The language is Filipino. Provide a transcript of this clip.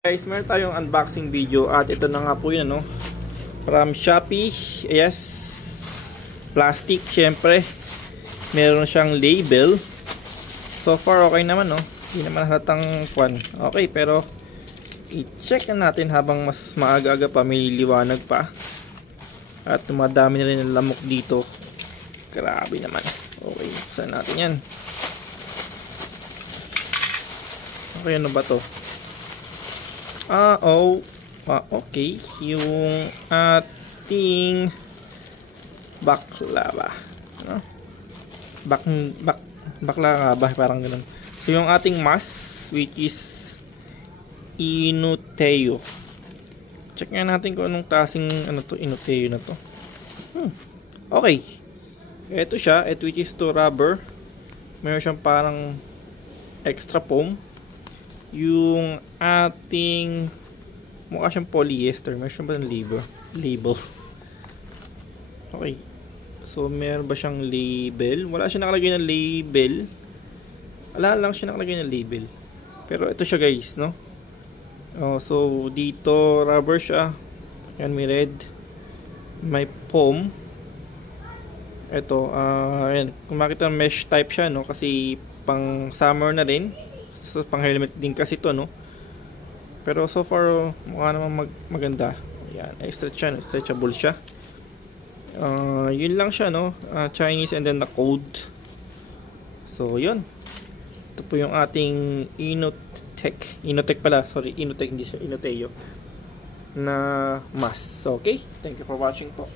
Guys, meron tayong unboxing video at ito na nga po yun, ano, from Shopee. Yes, plastic, syempre meron siyang label. So far okay naman, no, hindi naman halatang kwan. Okay, pero i-check na natin habang mas maaga-aga pa, may liwanag pa at dumadami na rin ang lamok dito. Grabe naman. Okay, saan natin yan? Okay, ano ba to? Okay, yung ating baklava, ano? Baklava ba, parang ganun. So yung ating mask, which is Inuteo. Check nga natin kung anong klaseng ano to, Inuteo na to. Okay, ito siya, which is to rubber. Meron siyang parang extra foam. Yung ating mukha siyang polyester, meron siyang ba ng label? Okay, so meron ba siyang label? Wala siya nakalagay ng label. Wala lang siya nakalagay ng label, pero ito siya guys, no? So dito rubber siya. Yan, may red, may foam. Ito, ayan, kung makita, mesh type siya, no? Kasi pang summer na rin. So, pang helmet din kasi to, no? Pero so far mukha naman maganda. Ayan, stretchable siya. Yun lang siya, no? Chinese and then the code. So yun, ito po yung ating Inotech pala, sorry, Inotech, hindi siya Inuteo na mask. So, okay, thank you for watching po.